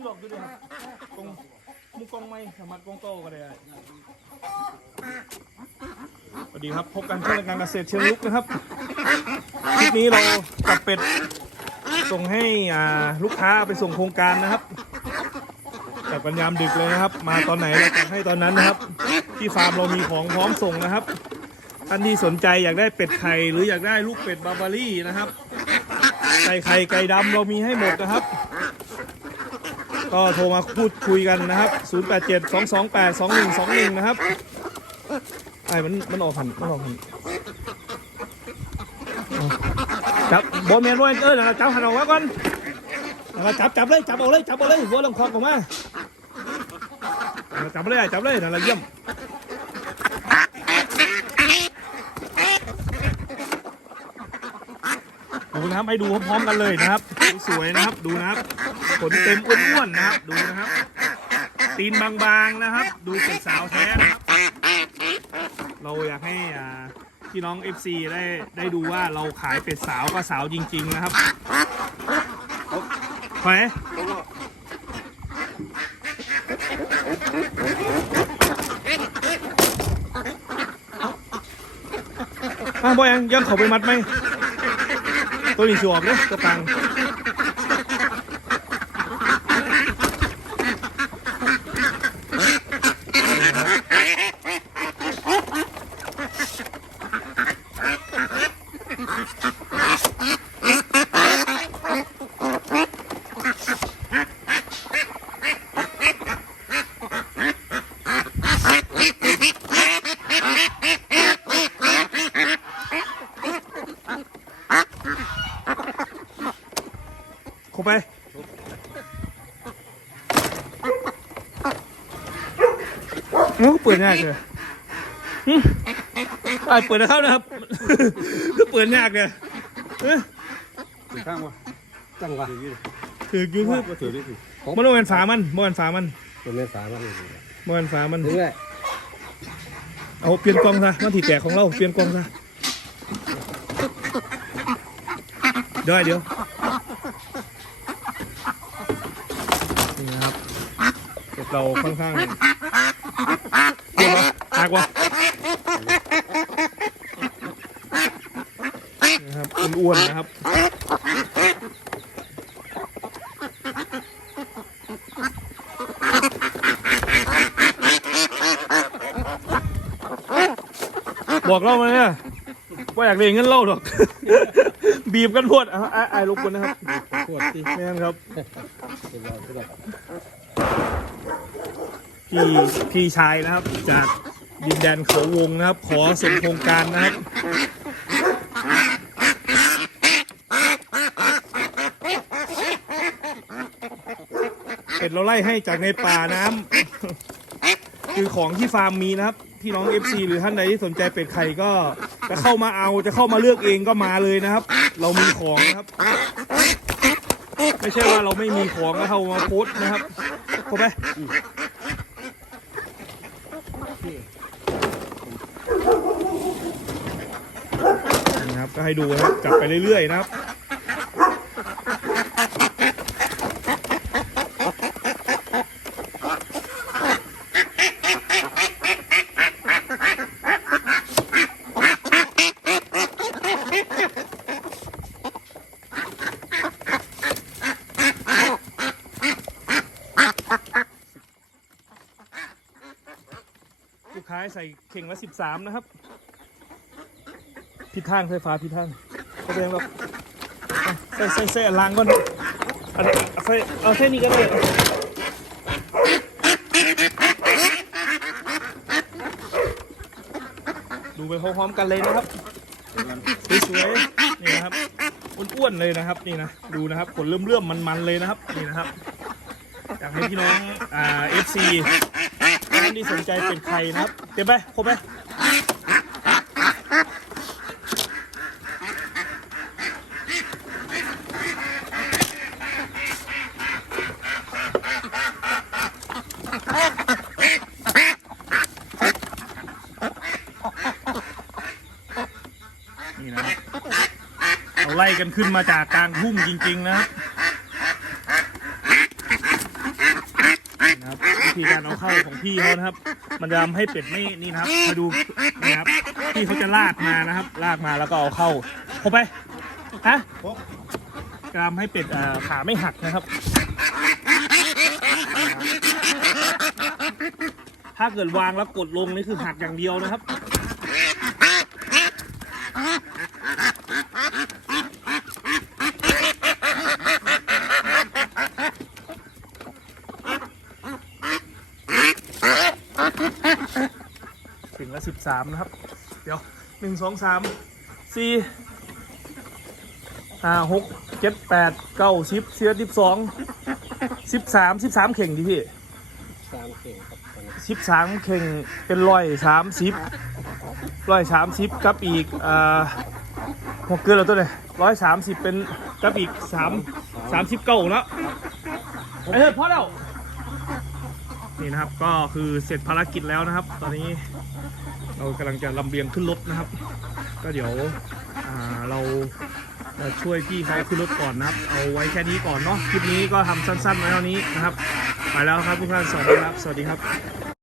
ี่หลอกดูดิกองมุกกองไม้สามารถกองโตก็ได้สวัสดีครับพบกันช่วงการเกษตรเชิงลุกนะครับคลิปนี้เราจับเป็ดส่งให้อ่าลูกค้าไปส่งโครงการนะครับจับกันยามดึกเลยนะครับ มาตอนไหนเราจัดให้ตอนนั้นนะครับ ที่ฟาร์มเรามีของพร้อมส่งนะครับท่านที่สนใจอยากได้เป็ดไข่หรืออยากได้ลูกเป็ดบาบารี่นะครับไก่ไข่ไก่ดำเรามีให้หมดนะครับ ก็โทรมาพูดคุยกันนะครับ 087 228 2121 นะครับ ไอ้มันมันออกหันมันออกหันจับบอลแมนบอลเออเดี๋ยวเราจับหันออกมาก่อนเดี๋ยวเราจับจับเลยจับเอาเลยจับเอาเลยหัวลำคอออกมาเดี๋ยวเราจับเลยจับเลยนั่นแหละเยี่ยม ดูนะครับให้ดูพร้อมๆกันเลยนะครับสวยนะครับดูนะครับขนเต็มอ้วนๆนะครับดูนะครับ ตีนบางๆนะครับ ดูเป็นสาวแท้นะครับเราอยากให้พี่น้อง FC ได้ได้ดูว่าเราขายเป็ดสาวก็สาวจริง ๆ นะครับไปอะบอยยังยังเขาไปมัดไหม ตัวนี้สิออกเลยตัง เข้าไปโอ้เปิดยากเลยหึอะเปิดนะครับนะครับเปิดยากเลยเอ้ยถือข้างวะจังวะถือยูทูบก็ถือได้สิมันต้องเป็นฝามันมันเป็นฝามันตัวนี้สามแล้วนี่มันเป็นฝามันถึงเลยเอาเปลี่ยนกล้องซะมันถีแตกของเราเปลี่ยนกล้องซะเดี๋ยวเดี๋ยว เก็บเราค่อนข้างเดี๋ยววะหักวะนะครับอ้วนๆนะครับบอกเรามาเนี่ยว่าอยากเรียนเงินเล่าหรอก บีบกันพวดอะอะอะรบกวนนะครับ ปวดที่แม่นครับ เป็นเราเป็นเรา พี่พี่ชายนะครับ จากดินแดนเขาวงนะครับ ขอส่งโครงการนะครับเป็ดเราไล่ให้จากในป่าน้ำคือของที่ฟาร์มมีนะครับ พี่น้อง FC หรือท่านใดที่สนใจเป็ดไข่ก็จะเข้ามาเอาจะเข้ามาเลือกเองก็มาเลยนะครับ เรามีของนะครับ ไม่ใช่ว่าเราไม่มีของก็เข้ามาโพสนะครับเข้าไป นะครับ ก็ให้ดูนะจับไปเรื่อยๆนะครับลูกค้าให้ใส่เข่งละสิบสามนะครับ ผิดทางไฟฟ้าผิดทางแสดงแบบอะใส่ใส่ใส่ล้างก่อนอันนี้เอาใส่เอาเส้นนี้ก็ได้ดูไปพร้อมๆกันเลยนะครับสวยๆนี่นะครับอ้วนๆเลยนะครับนี่นะดูนะครับขนเลื่อมๆมันๆเลยนะครับนี่นะครับอยากให้พี่น้องอ่าเอฟซีท่านที่สนใจเป็นใครนะครับเต็มไปครบไปนี่นะครับเรา ไล่กันขึ้นมาจากกลางทุ่งจริงๆนะครับวิธีการเอาเข้าของพี่เขานะครับ มันจะทำให้เป็ดไม่นี่นะครับมาดูนี่ครับพี่เขาจะลากมานะครับ ลากมาแล้วก็เอาเข้าเข้าไปฮะกรามให้เป็ดอ่าขาไม่หักนะครับ ถ้าเกิดวางแล้วกดลงนี่คือหักอย่างเดียวนะครับ ถึงละสิบสามนะครับ เดี๋ยวหนึ่งสองสามสี่ห้าหกเจ็ดแปดเก้าสิบสิบเอ็ดสิบสองสิบสามสิบสามเข่งดิพี่สามเก่งครับตอนนี้สิบสามเข่งเป็นร้อยสามสิบร้อยสามสิบกับอีกอ่าหกเกินแล้วตัวเลยร้อยสามสิบเป็นกับอีกสามสามสิบเก้าแล้วไอ้เฮ้ยพอแล้วนี่นะครับก็คือเสร็จภารกิจแล้วนะครับ ตอนนี้ เรากำลังจะลำเบียงขึ้นรถนะครับ ก็เดี๋ยวอ่าเราจะช่วยพี่เขาขึ้นรถก่อนนะครับ เอาไว้แค่นี้ก่อนเนาะคลิปนี้ก็ทำสั้นๆไว้เท่านี้นะครับ ไปแล้วครับทุกท่านสวัสดีครับ สวัสดีครับ